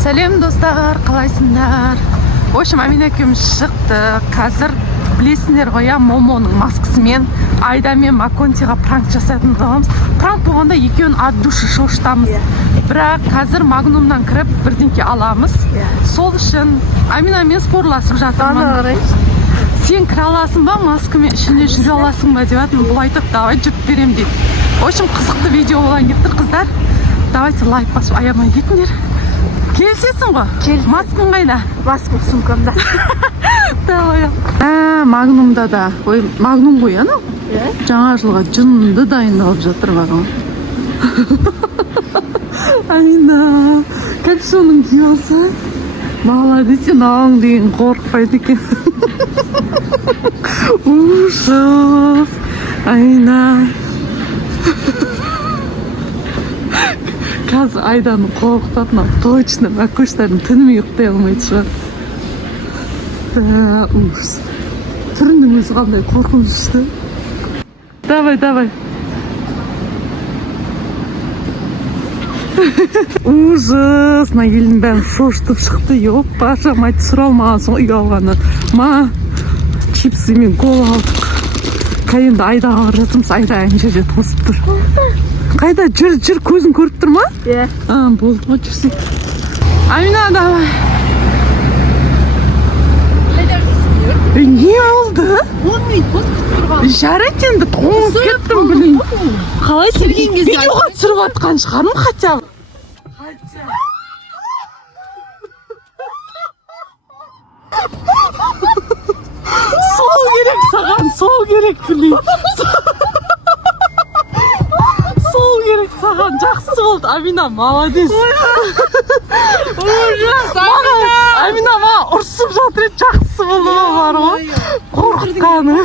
Сәлем достар, қалайсыңдар? В общем, Амина екеуміз шықтық. Қазір білесіңдер ғой, Момоның маскасымен Айда мен Маконтиға пранк жасайтын боламыз. Пранк болғанда екеуін от души шошытамыз. Бірақ қазір Магнумнан кіріп бірдеңке аламыз. Сол үшін Амина мен спорласып жатырмын. Сен кіре аласың ба, маскамен ішінде жүре аласың ба деп жатырмын. Бұл айтып, давай жүріп берем дейді. В общем, қызықты видео болайын деп тұр, қыздар. Давайте лайк басып аямай кетіңдер. Келсесің ғой? Келсін. Маскың қайда? Маскам сумкамда. Давай. Магнумда да. Ой, Магнум ғой, ана? Жаңа жылға жынды дайындалып жатыр бағым. Амина, капюшоның киіп алса, молодец, сен ауың деген қорықпайды екен. Ужас. Амина. Қазір Айданы қорқытатын, точно Макоштардың түнімен ұйықтай алмайды шығар. Ужас. Түрінің өзі қандай қорқынышты. Давай. Ужас. Мына елдің бәрін шошытып шықты. Опа, жамайды сұралмаған соң үй алғаны. Чипсы мен кола алдық. Енді Айдаға бар жатырмыз. Айда ән жерде тосып тұр. Қайда жүр, көзің көріп тұр ма? Болды ма, жүрсек. Амина, давай. Не oldu? 10 minut күтіп тұрған. Жарайды енді, тоңып кеттім, білін. Қалай сен видеоға түсіріп атқан шығармын, хотя. Сол керек саған, сол керек, білін. Сол керек саған, жақсы болды. Амина, молодец. Ужас, Амина ма ұрсып жатыр, жақсы болды бар ғой. Қорқытқаны.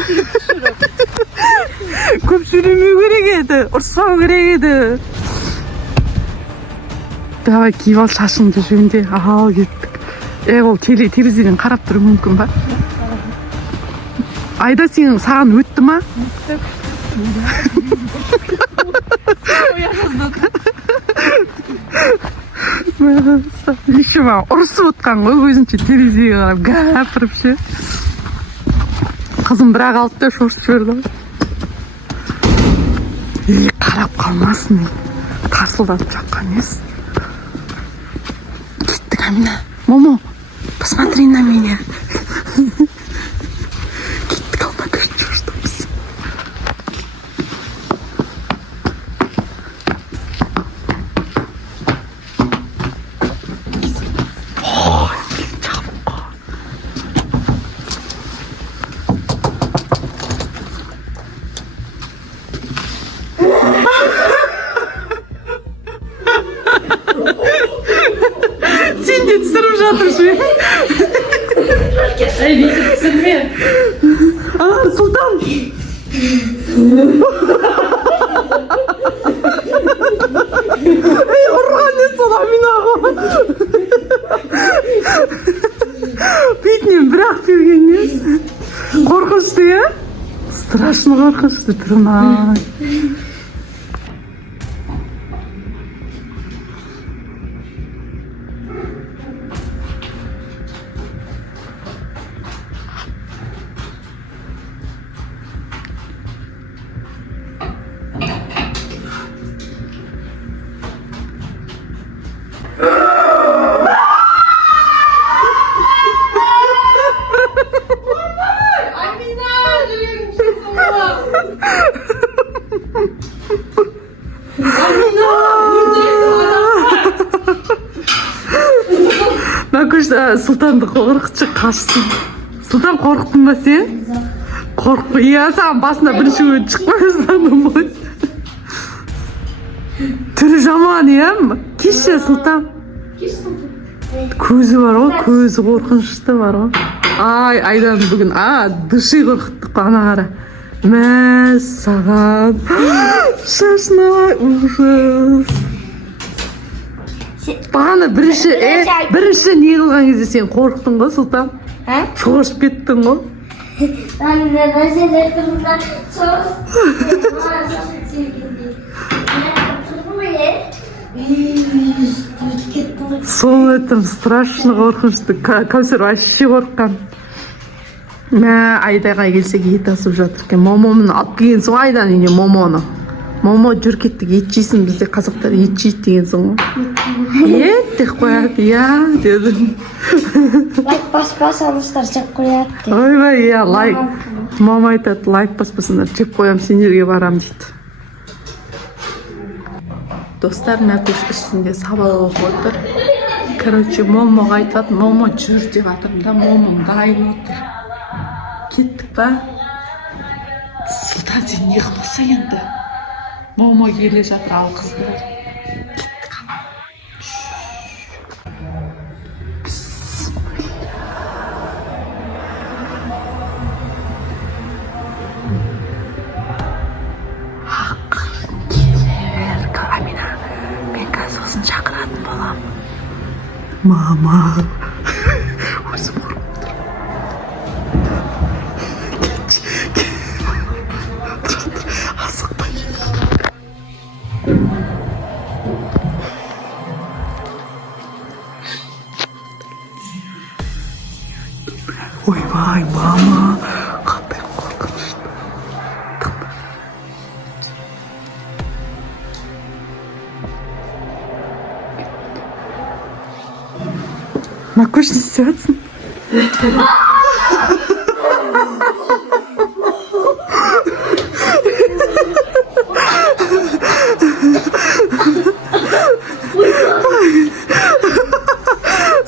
Көп сөйлемеу керек еді, ұрсау керек еді. Давай, киіп ал, шашыңды жөнде. Ал, кеттік. Ол терезеден қарап тұру мүмкін ба? Айда сен саған өтті ма? Еще маған ұрысып отқан ғой, өзінше терезеге қарап гәпіріп ше. Қызым бірақ алды да шошып жіберді. Қарап қалмасын, тарсылдатып жаққан ес. Кеттік, Амина. Момо, посмотри на меня. Кеттік, алма көшін шошытамыз. Сен де түсіріп жатырсың. Түсірме. Сұлтан. Ұрған не сол Аминаға. Бетінен бірақ берген ес. Қорқынышты, е? Страшно қорқынышты тұрмай. Накөш Сұлтанды қорқытшы қашсын. Сұлтан, қорқыттың ба сен? Қорқы. Саған басына бірінші өт шықпай сандым ғой. Түрі жаман, Кеші, Сұлтан. Көзі бар ғой, көзі қорқынышты бар ғой. Айдан бүгін, души қорқыттық ана қара. Мәз саған. Шашынай, ужас. Бағана бірінші не қылған кезде сен қорықтың ғой, Сұлтан? Шошып кеттің ғой? Сол этом страшно қорқынышты. Кәусар вообще қорыққан. Мә, Айдаға келсек ет асып жатыр екен. Момомын алып келген соң Айдан үйіне момоны. Момо жүр кеттік, ет жейсің, бізде қазақтар ет жейді деген соң ғой. Ет деп қояды, иә, дедім. Лайк баспасаңыздар жеп қояды. Ойбай, иә, лайк. Мама айтады, лайк баспасаңдар жеп қоям, сендерге барам дейді. Достар, Мәкүш үстінде сабақ оқып отыр. Короче, Момоға айтады, Момо жүр деп жатырмын да, Момом дайын отыр. Кеттік па? Сұлтан, сен не қылмасың енді? Момо келе жатыр, ал қыздар. Кеттік ала. Ақырын келе бер, Амина. Мен қазір қызын шақыратын болам. Мама. Өзім құрып тұр. Асықпай. Ойбай, мама. Қандай қорқынышты. Мәкүш, не істеп жатсың?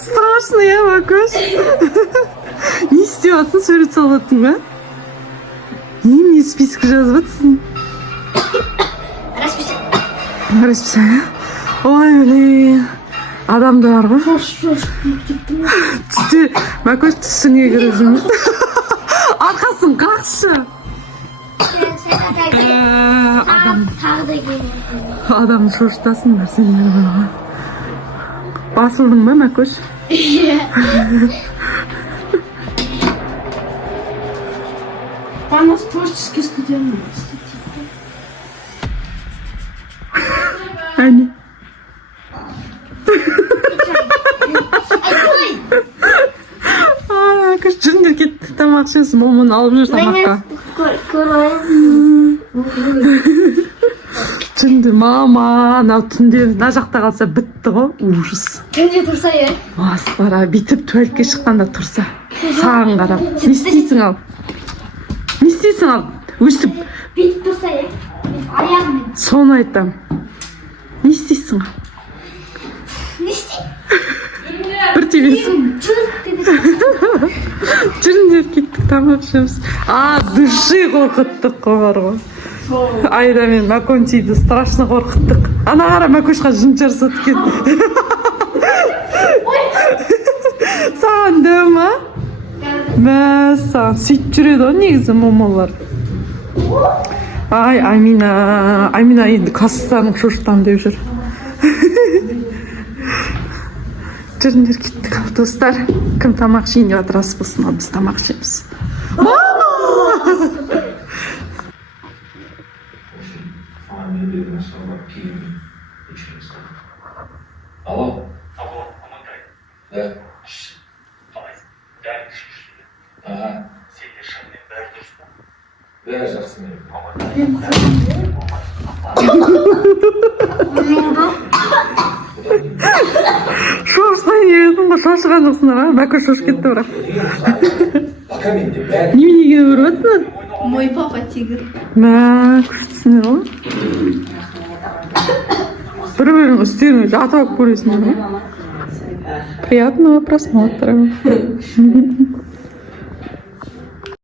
Страшно, я, Мәкүш. Не істеп жатсың, сурет салып жатсың ба? Не список жазып жатсың? Расписание. Ой, блин. Адамда бар ғой. Түсте, Мәкүш түсіне кіріп жүрміз. Арқасын қақшы. Адамды шошытасыңдар сендер барға. Басылдың ба, Мәкүш? У нас творческий студент. Әне. Мәкүш, жүріңдер кетті, тамақ ішесің, Момоны алып жүр тамаққа. Түнде, мама, мынау түнде мына жақта қалса бітті ғой, ужас. Түнде тұрса е? Масқара, бүйтіп туалетке шыққанда тұрса, саған қарап. Не істейсің ал? Не істейсің ал? Өстіп. Бүйтіп тұрса е? Аяғымен. Соны айтам. Не істейсің ал? Не істейсің? Бір тебесің. Жүріңдер кеттік, тамақ ішеміз. Души қорқыттық қоғар ғой. Айда мен Маконтиді страшно қорқыттық. Ана қара, Мәкүшқа жын жарысады кетті. Саған дөу ма? Мә, саған сөйтіп жүреді ғой негізі момолар. Ай, Амина енді кассаның шошытам деп жүр. Жүріңдер кеттік, достар. Кім тамақ жейін деп жатыр, ас болсын, ал біз тамақ ішеміз. Алло? Алло, Амантай. Да. Қалайсың? Бәрі шешілді. Аха. Сенде шынымен бәрі дұрыс па? Бәрі жақсы менің. Шошыған едің ғой, шошыған жоқсыңдар ма? Мәкүш шошып кетті бірақ. Пока менде бәрі. Неменеге көріп жатсыңдар? Мой папа тигр. Мә, күштісіңдер ғой. Бір-бірінің үстеріне жатып алып көресіңдер ғой. Приятного просмотра.